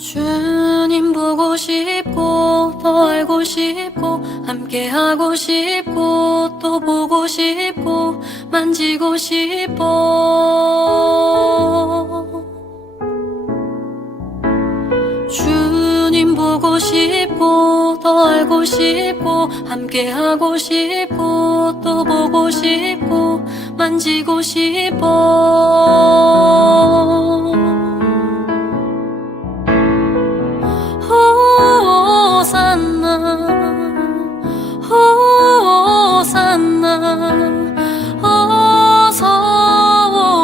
주님 보고 싶고 더 알고 싶고 함께하고 싶고 또 보고 싶고 만지고 싶어. 주님 보고 싶고 더 알고 싶고 함께하고 싶고 또 보고 싶고 만지고 싶어. 호산나 호산나 어서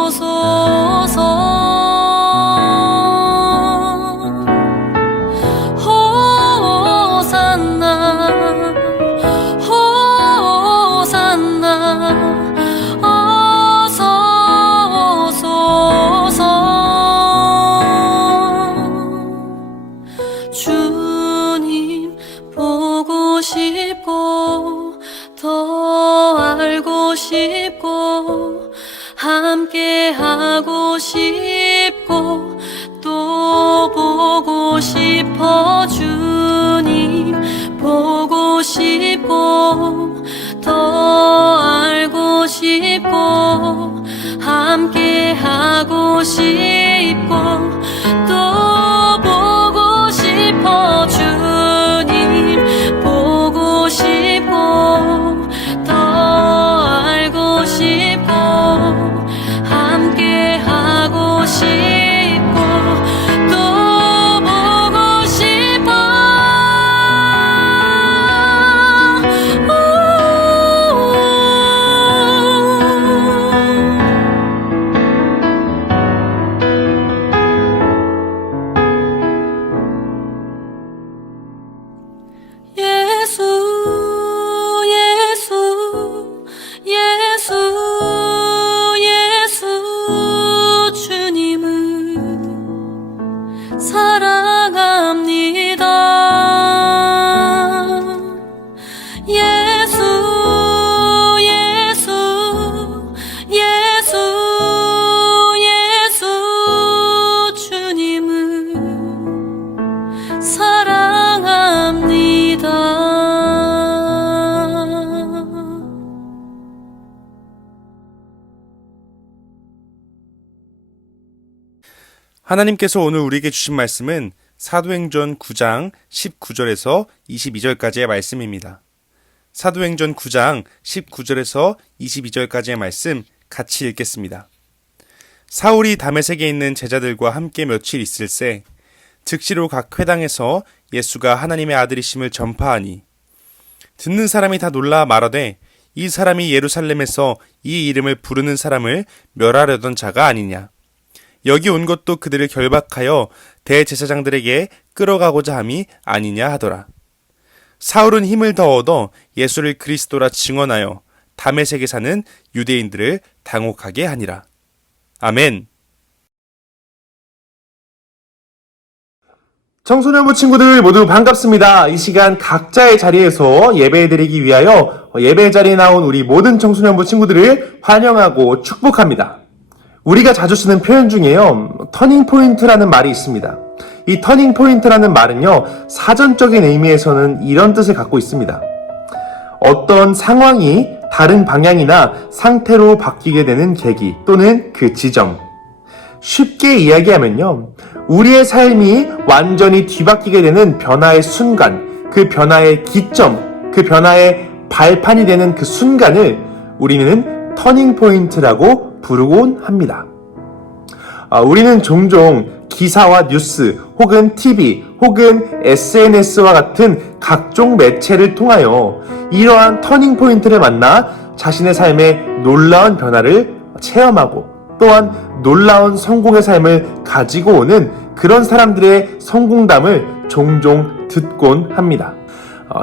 오소서. 호산나 호산나 어서 오소서. 주님 보고 싶고 더 알고 싶고 함께하고 싶고 또 보고 싶어. 주님 보고 싶고 더 알고 싶고 함께하고 싶고 또 보고 싶어. 주님 보고 싶고 더 알고 싶고 함께하고 싶고 또 보고 싶어. 예수 예수 예수 예수 주님을 사랑합니다. 예수 예수 예수 예수 주님을 사랑합니다. 하나님께서 오늘 우리에게 주신 말씀은 사도행전 9장 19절에서 22절까지의 말씀입니다. 사도행전 9장 19절에서 22절까지의 말씀 같이 읽겠습니다. 사울이 다메섹에 있는 제자들과 함께 며칠 있을새 즉시로 각 회당에서 예수가 하나님의 아들이심을 전파하니 듣는 사람이 다 놀라 말하되 이 사람이 예루살렘에서 이 이름을 부르는 사람을 멸하려던 자가 아니냐. 여기 온 것도 그들을 결박하여 대제사장들에게 끌어가고자 함이 아니냐 하더라. 사울은 힘을 더 얻어 예수를 그리스도라 증언하여 다메섹에 사는 유대인들을 당혹하게 하니라. 아멘. 청소년부 친구들 모두 반갑습니다. 이 시간 각자의 자리에서 예배드리기 위하여 예배 자리에 나온 우리 모든 청소년부 친구들을 환영하고 축복합니다. 우리가 자주 쓰는 표현 중에요, 터닝포인트라는 말이 있습니다. 이 터닝포인트라는 말은요, 사전적인 의미에서는 이런 뜻을 갖고 있습니다. 어떤 상황이 다른 방향이나 상태로 바뀌게 되는 계기 또는 그 지점. 쉽게 이야기하면요, 우리의 삶이 완전히 뒤바뀌게 되는 변화의 순간, 그 변화의 기점, 그 변화의 발판이 되는 그 순간을 우리는 터닝포인트라고 부르곤 합니다. 우리는 종종 기사와 뉴스 혹은 TV 혹은 SNS와 같은 각종 매체를 통하여 이러한 터닝포인트를 만나 자신의 삶에 놀라운 변화를 체험하고 또한 놀라운 성공의 삶을 가지고 오는 그런 사람들의 성공담을 종종 듣곤 합니다.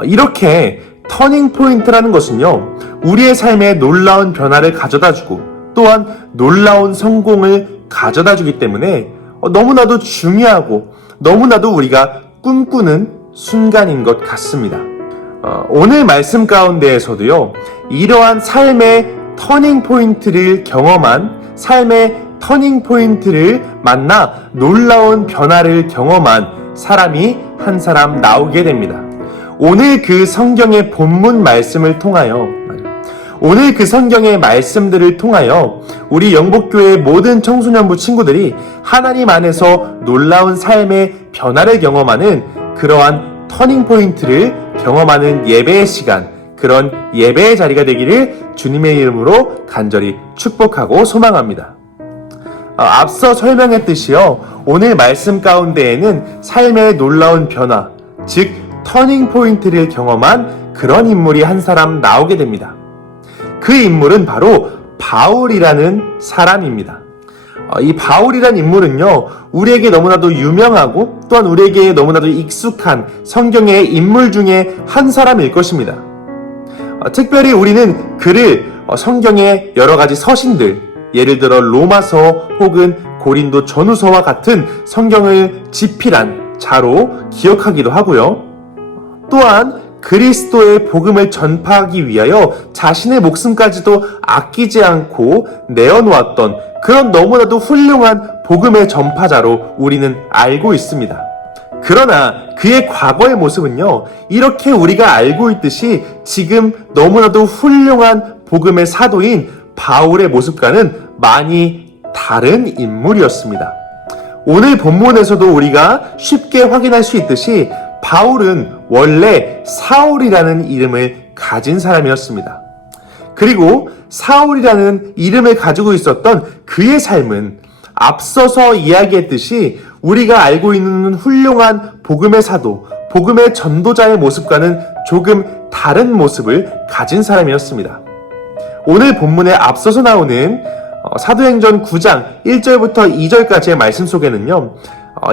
이렇게 터닝포인트라는 것은요, 우리의 삶에 놀라운 변화를 가져다주고 또한 놀라운 성공을 가져다주기 때문에 너무나도 중요하고 너무나도 우리가 꿈꾸는 순간인 것 같습니다. 오늘 말씀 가운데에서도요, 이러한 삶의 터닝포인트를 경험한, 삶의 터닝포인트를 만나 놀라운 변화를 경험한 사람이 한 사람 나오게 됩니다. 오늘 그 성경의 본문 말씀을 통하여 오늘 그 성경의 말씀들을 통하여 우리 영복교회 모든 청소년부 친구들이 하나님 안에서 놀라운 삶의 변화를 경험하는 그러한 터닝포인트를 경험하는 예배의 시간, 그런 예배의 자리가 되기를 주님의 이름으로 간절히 축복하고 소망합니다. 앞서 설명했듯이요, 오늘 말씀 가운데에는 삶의 놀라운 변화, 즉 터닝포인트를 경험한 그런 인물이 한 사람 나오게 됩니다. 그 인물은 바로 바울이라는 사람입니다. 이 바울이라는 인물은요, 우리에게 너무나도 유명하고 또한 우리에게 너무나도 익숙한 성경의 인물 중에 한 사람일 것입니다. 특별히 우리는 그를 성경의 여러 가지 서신들, 예를 들어 로마서 혹은 고린도 전후서와 같은 성경을 집필한 자로 기억하기도 하고요. 또한 그리스도의 복음을 전파하기 위하여 자신의 목숨까지도 아끼지 않고 내어놓았던 그런 너무나도 훌륭한 복음의 전파자로 우리는 알고 있습니다. 그러나 그의 과거의 모습은요, 이렇게 우리가 알고 있듯이 지금 너무나도 훌륭한 복음의 사도인 바울의 모습과는 많이 다른 인물이었습니다. 오늘 본문에서도 우리가 쉽게 확인할 수 있듯이 바울은 원래 사울이라는 이름을 가진 사람이었습니다. 그리고 사울이라는 이름을 가지고 있었던 그의 삶은 앞서서 이야기했듯이 우리가 알고 있는 훌륭한 복음의 사도, 복음의 전도자의 모습과는 조금 다른 모습을 가진 사람이었습니다. 오늘 본문에 앞서서 나오는 사도행전 9장 1절부터 2절까지의 말씀 속에는요,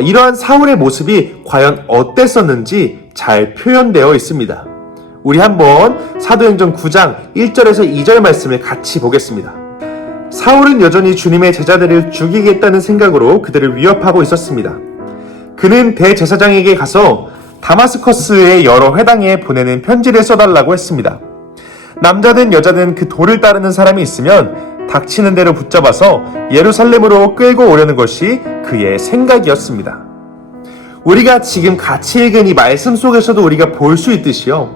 이러한 사울의 모습이 과연 어땠었는지 잘 표현되어 있습니다. 우리 한번 사도행전 9장 1절에서 2절 말씀을 같이 보겠습니다. 사울은 여전히 주님의 제자들을 죽이겠다는 생각으로 그들을 위협하고 있었습니다. 그는 대제사장에게 가서 다마스커스의 여러 회당에 보내는 편지를 써달라고 했습니다. 남자든 여자든 그 도를 따르는 사람이 있으면 닥치는 대로 붙잡아서 예루살렘으로 끌고 오려는 것이 그의 생각이었습니다. 우리가 지금 같이 읽은 이 말씀 속에서도 우리가 볼 수 있듯이요,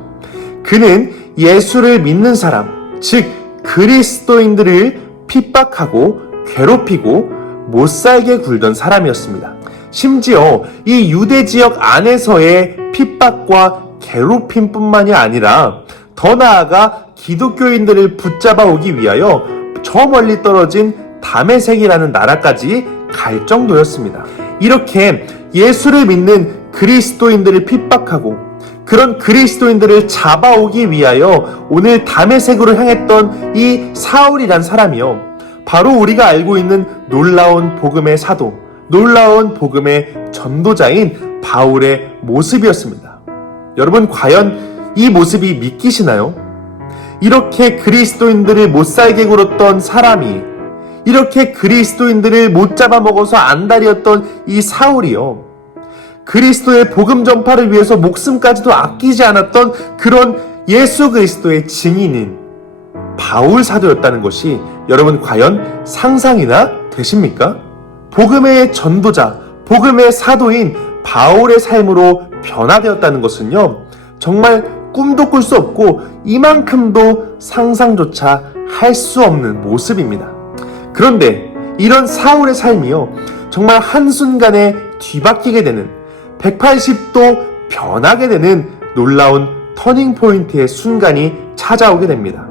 그는 예수를 믿는 사람, 즉 그리스도인들을 핍박하고 괴롭히고 못살게 굴던 사람이었습니다. 심지어 이 유대 지역 안에서의 핍박과 괴롭힘뿐만이 아니라 더 나아가 기독교인들을 붙잡아 오기 위하여 저 멀리 떨어진 다메섹이라는 나라까지 갈 정도였습니다. 이렇게 예수를 믿는 그리스도인들을 핍박하고 그런 그리스도인들을 잡아오기 위하여 오늘 다메섹으로 향했던 이 사울이란 사람이요, 바로 우리가 알고 있는 놀라운 복음의 사도, 놀라운 복음의 전도자인 바울의 모습이었습니다. 여러분, 과연 이 모습이 믿기시나요? 이렇게 그리스도인들을 못살게 굴었던 사람이, 이렇게 그리스도인들을 못 잡아먹어서 안달이었던 이 사울이요, 그리스도의 복음 전파를 위해서 목숨까지도 아끼지 않았던 그런 예수 그리스도의 증인인 바울 사도였다는 것이 여러분 과연 상상이나 되십니까? 복음의 전도자, 복음의 사도인 바울의 삶으로 변화되었다는 것은요, 정말 꿈도 꿀 수 없고 이만큼도 상상조차 할 수 없는 모습입니다. 그런데 이런 사울의 삶이요, 정말 한순간에 뒤바뀌게 되는, 180도 변하게 되는 놀라운 터닝포인트의 순간이 찾아오게 됩니다.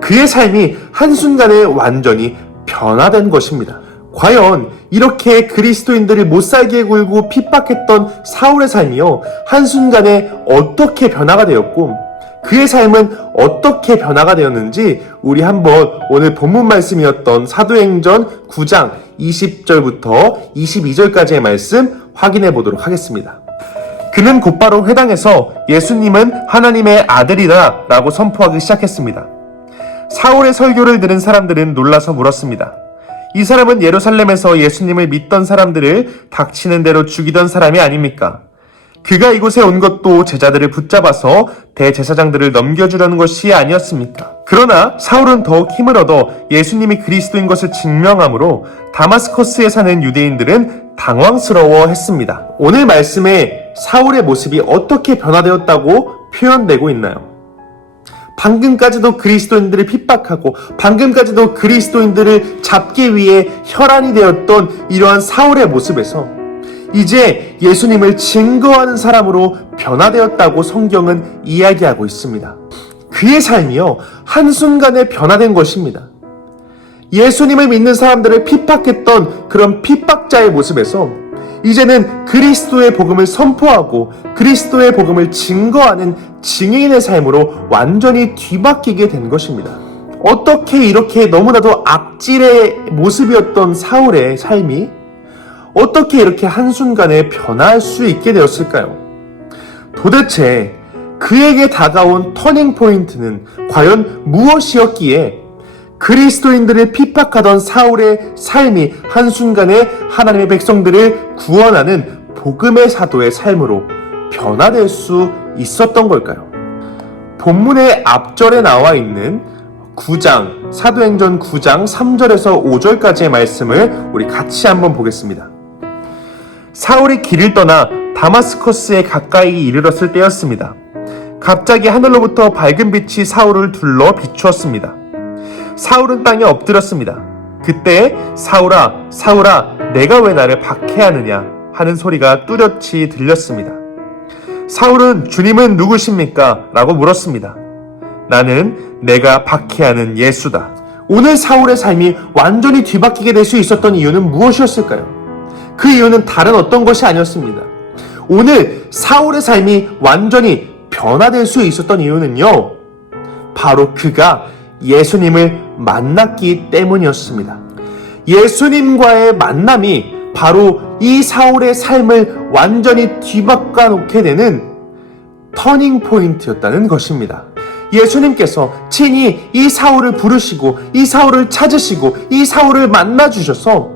그의 삶이 한순간에 완전히 변화된 것입니다. 과연 이렇게 그리스도인들을 못살게 굴고 핍박했던 사울의 삶이요, 한순간에 어떻게 변화가 되었고 그의 삶은 어떻게 변화가 되었는지 우리 한번 오늘 본문 말씀이었던 사도행전 9장 20절부터 22절까지의 말씀 확인해 보도록 하겠습니다. 그는 곧바로 회당에서 예수님은 하나님의 아들이다 라고 선포하기 시작했습니다. 사울의 설교를 들은 사람들은 놀라서 물었습니다. 이 사람은 예루살렘에서 예수님을 믿던 사람들을 닥치는 대로 죽이던 사람이 아닙니까? 그가 이곳에 온 것도 제자들을 붙잡아서 대제사장들을 넘겨주려는 것이 아니었습니까? 그러나 사울은 더욱 힘을 얻어 예수님이 그리스도인 것을 증명하므로 다마스커스에 사는 유대인들은 당황스러워했습니다. 오늘 말씀에 사울의 모습이 어떻게 변화되었다고 표현되고 있나요? 방금까지도 그리스도인들을 핍박하고 방금까지도 그리스도인들을 잡기 위해 혈안이 되었던 이러한 사울의 모습에서 이제 예수님을 증거하는 사람으로 변화되었다고 성경은 이야기하고 있습니다. 그의 삶이요, 한순간에 변화된 것입니다. 예수님을 믿는 사람들을 핍박했던 그런 핍박자의 모습에서 이제는 그리스도의 복음을 선포하고 그리스도의 복음을 증거하는 증인의 삶으로 완전히 뒤바뀌게 된 것입니다. 어떻게 이렇게 너무나도 악질의 모습이었던 사울의 삶이 어떻게 이렇게 한순간에 변화할 수 있게 되었을까요? 도대체 그에게 다가온 터닝 포인트는 과연 무엇이었기에 그리스도인들을 핍박하던 사울의 삶이 한순간에 하나님의 백성들을 구원하는 복음의 사도의 삶으로 변화될 수 있었던 걸까요? 본문의 앞절에 나와 있는 9장, 사도행전 9장 3절에서 5절까지의 말씀을 우리 같이 한번 보겠습니다. 사울이 길을 떠나 다마스커스에 가까이 이르렀을 때였습니다. 갑자기 하늘로부터 밝은 빛이 사울을 둘러 비추었습니다. 사울은 땅에 엎드렸습니다. 그때 사울아, 사울아, 내가 왜 나를 박해하느냐 하는 소리가 뚜렷이 들렸습니다. 사울은 주님은 누구십니까? 라고 물었습니다. 나는 내가 박해하는 예수다. 오늘 사울의 삶이 완전히 뒤바뀌게 될 수 있었던 이유는 무엇이었을까요? 그 이유는 다른 어떤 것이 아니었습니다. 오늘 사울의 삶이 완전히 변화될 수 있었던 이유는요, 바로 그가 예수님을 만났기 때문이었습니다. 예수님과의 만남이 바로 이 사울의 삶을 완전히 뒤바꿔 놓게 되는 터닝 포인트였다는 것입니다. 예수님께서 친히 이 사울을 부르시고 이 사울을 찾으시고 이 사울을 만나 주셔서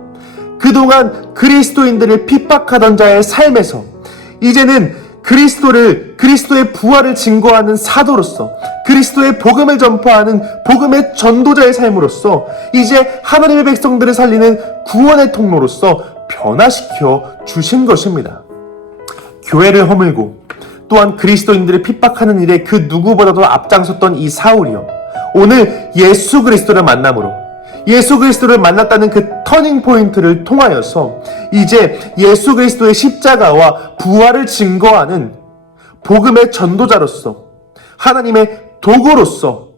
그동안 그리스도인들을 핍박하던 자의 삶에서 이제는 그리스도의 부활을 증거하는 사도로서 그리스도의 복음을 전파하는 복음의 전도자의 삶으로서 이제 하나님의 백성들을 살리는 구원의 통로로서 변화시켜 주신 것입니다. 교회를 허물고 또한 그리스도인들을 핍박하는 일에 그 누구보다도 앞장섰던 이 사울이요, 오늘 예수 그리스도를 만남으로 예수 그리스도를 만났다는 그 터닝 포인트를 통하여서 이제 예수 그리스도의 십자가와 부활을 증거하는 복음의 전도자로서 하나님의 도구로서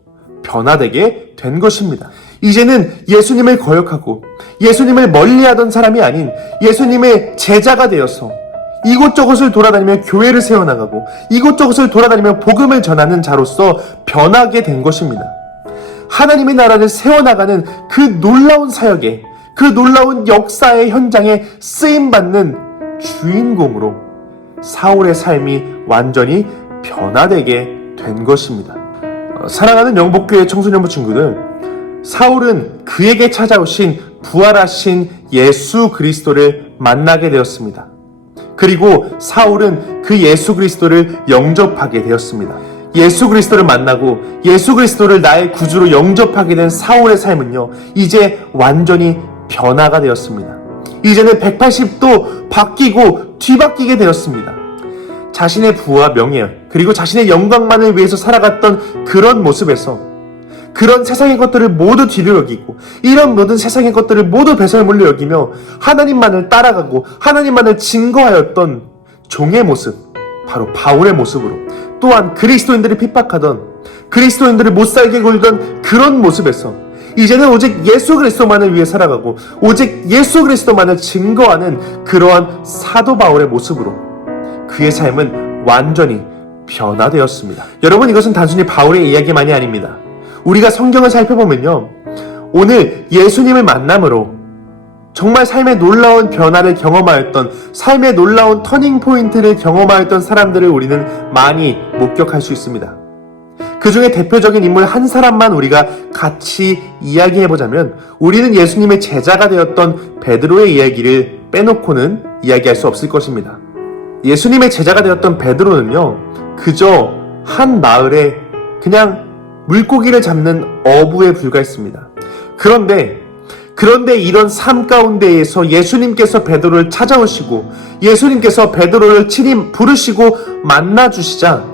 변화되게 된 것입니다. 이제는 예수님을 거역하고 예수님을 멀리하던 사람이 아닌 예수님의 제자가 되어서 이곳저곳을 돌아다니며 교회를 세워나가고 이곳저곳을 돌아다니며 복음을 전하는 자로서 변하게 된 것입니다. 하나님의 나라를 세워나가는 그 놀라운 사역에, 그 놀라운 역사의 현장에 쓰임받는 주인공으로 사울의 삶이 완전히 변화되게 된 것입니다. 사랑하는 영복교회 청소년부 친구들, 사울은 그에게 찾아오신 부활하신 예수 그리스도를 만나게 되었습니다. 그리고 사울은 그 예수 그리스도를 영접하게 되었습니다. 예수 그리스도를 만나고 예수 그리스도를 나의 구주로 영접하게 된 사울의 삶은요, 이제 완전히 변화가 되었습니다. 이제는 180도 바뀌고 뒤바뀌게 되었습니다. 자신의 부와 명예 그리고 자신의 영광만을 위해서 살아갔던 그런 모습에서 그런 세상의 것들을 모두 뒤로 여기고 이런 모든 세상의 것들을 모두 배설물로 여기며 하나님만을 따라가고 하나님만을 증거하였던 종의 모습, 바로 바울의 모습으로, 또한 그리스도인들을 핍박하던 그리스도인들을 못살게 굴던 그런 모습에서 이제는 오직 예수 그리스도만을 위해 살아가고 오직 예수 그리스도만을 증거하는 그러한 사도 바울의 모습으로 그의 삶은 완전히 변화되었습니다. 여러분, 이것은 단순히 바울의 이야기만이 아닙니다. 우리가 성경을 살펴보면요, 오늘 예수님을 만남으로 정말 삶의 놀라운 변화를 경험하였던, 삶의 놀라운 터닝 포인트를 경험하였던 사람들을 우리는 많이 목격할 수 있습니다. 그 중에 대표적인 인물 한 사람만 우리가 같이 이야기해보자면 우리는 예수님의 제자가 되었던 베드로의 이야기를 빼놓고는 이야기할 수 없을 것입니다. 예수님의 제자가 되었던 베드로는요, 그저 한 마을에 그냥 물고기를 잡는 어부에 불과했습니다. 그런데 이런 삶 가운데에서 예수님께서 베드로를 찾아오시고 예수님께서 베드로를 친히 부르시고 만나주시자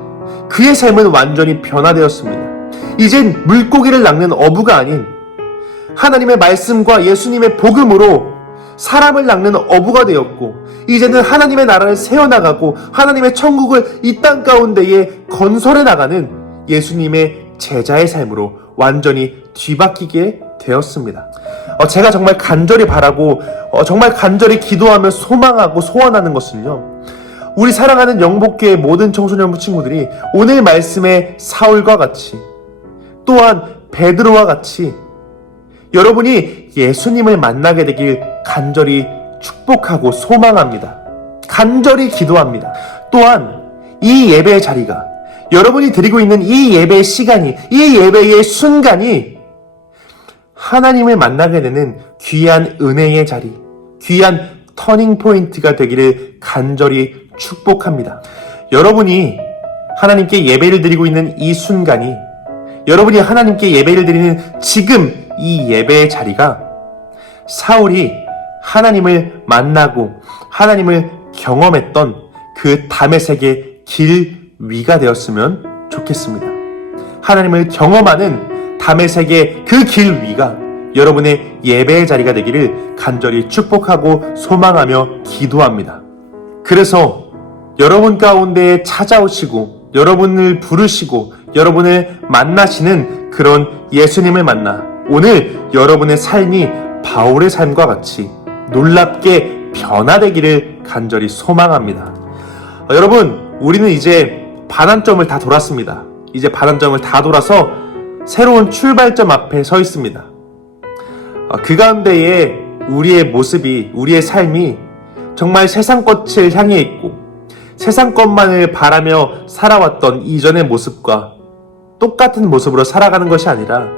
그의 삶은 완전히 변화되었습니다. 이젠 물고기를 낚는 어부가 아닌 하나님의 말씀과 예수님의 복음으로 사람을 낚는 어부가 되었고, 이제는 하나님의 나라를 세워나가고 하나님의 천국을 이 땅 가운데에 건설해 나가는 예수님의 제자의 삶으로 완전히 뒤바뀌게 되었습니다. 제가 정말 간절히 바라고 정말 간절히 기도하며 소망하고 소원하는 것은요, 우리 사랑하는 영복교의 모든 청소년부 친구들이 오늘 말씀의 사울과 같이, 또한 베드로와 같이 여러분이 예수님을 만나게 되길 간절히 축복하고 소망합니다. 간절히 기도합니다. 또한 이 예배의 자리가, 여러분이 드리고 있는 이 예배의 시간이, 이 예배의 순간이 하나님을 만나게 되는 귀한 은혜의 자리, 귀한 터닝 포인트가 되기를 간절히 축복합니다. 여러분이 하나님께 예배를 드리고 있는 이 순간이, 여러분이 하나님께 예배를 드리는 지금 이 예배의 자리가 사울이 하나님을 만나고 하나님을 경험했던 그 다메섹의 길 위가 되었으면 좋겠습니다. 하나님을 경험하는 다메섹의 그 길 위가 여러분의 예배의 자리가 되기를 간절히 축복하고 소망하며 기도합니다. 그래서 여러분 가운데에 찾아오시고 여러분을 부르시고 여러분을 만나시는 그런 예수님을 만나 오늘 여러분의 삶이 바울의 삶과 같이 놀랍게 변화되기를 간절히 소망합니다. 여러분, 우리는 이제 반환점을 다 돌았습니다. 이제 반환점을 다 돌아서 새로운 출발점 앞에 서 있습니다. 그 가운데에 우리의 모습이, 우리의 삶이 정말 세상 것을 향해 있고 세상 것만을 바라며 살아왔던 이전의 모습과 똑같은 모습으로 살아가는 것이 아니라,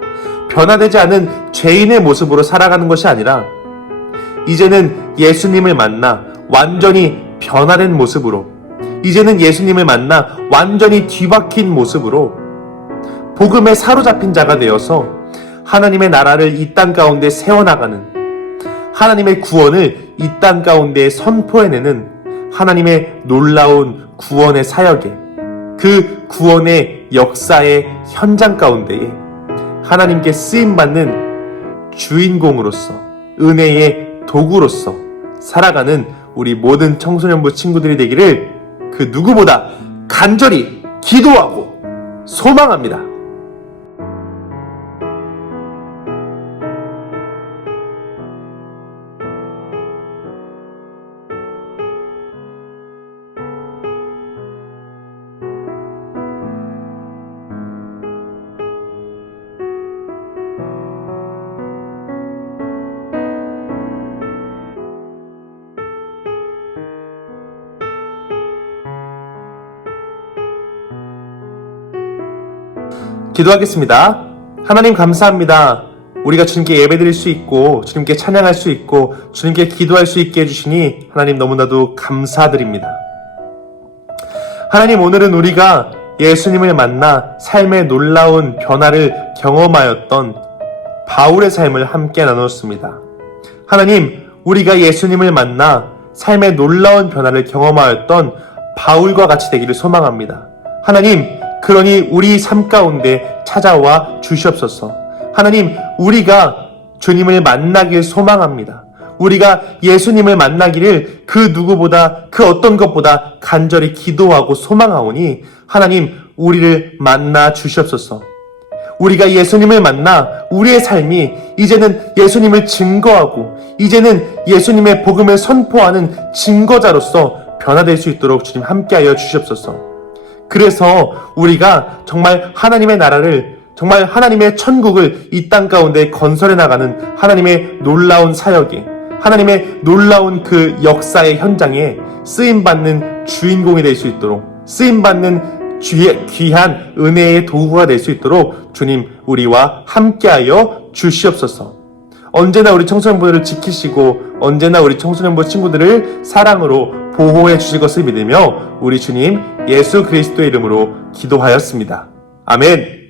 변화되지 않은 죄인의 모습으로 살아가는 것이 아니라, 이제는 예수님을 만나 완전히 변화된 모습으로, 이제는 예수님을 만나 완전히 뒤바뀐 모습으로 복음에 사로잡힌 자가 되어서 하나님의 나라를 이 땅 가운데 세워나가는, 하나님의 구원을 이 땅 가운데 선포해내는 하나님의 놀라운 구원의 사역에, 그 구원의 역사의 현장 가운데에 하나님께 쓰임받는 주인공으로서, 은혜의 도구로서 살아가는 우리 모든 청소년부 친구들이 되기를 그 누구보다 간절히 기도하고 소망합니다. 기도하겠습니다. 하나님 감사합니다. 우리가 주님께 예배드릴 수 있고 주님께 찬양할 수 있고 주님께 기도할 수 있게 해주시니 하나님 너무나도 감사드립니다. 하나님, 오늘은 우리가 예수님을 만나 삶의 놀라운 변화를 경험하였던 바울의 삶을 함께 나눴습니다. 하나님, 우리가 예수님을 만나 삶의 놀라운 변화를 경험하였던 바울과 같이 되기를 소망합니다. 하나님, 그러니 우리 삶 가운데 찾아와 주시옵소서. 하나님, 우리가 주님을 만나길 소망합니다. 우리가 예수님을 만나기를 그 누구보다, 그 어떤 것보다 간절히 기도하고 소망하오니 하나님, 우리를 만나 주시옵소서. 우리가 예수님을 만나 우리의 삶이 이제는 예수님을 증거하고 이제는 예수님의 복음을 선포하는 증거자로서 변화될 수 있도록 주님 함께하여 주시옵소서. 그래서 우리가 정말 하나님의 나라를, 정말 하나님의 천국을 이 땅 가운데 건설해 나가는 하나님의 놀라운 사역에, 하나님의 놀라운 그 역사의 현장에 쓰임받는 주인공이 될 수 있도록, 쓰임받는 귀한 은혜의 도구가 될 수 있도록 주님, 우리와 함께하여 주시옵소서. 언제나 우리 청소년부들을 지키시고 언제나 우리 청소년부 친구들을 사랑으로 보호해 주실 것을 믿으며 우리 주님 예수 그리스도의 이름으로 기도하였습니다. 아멘.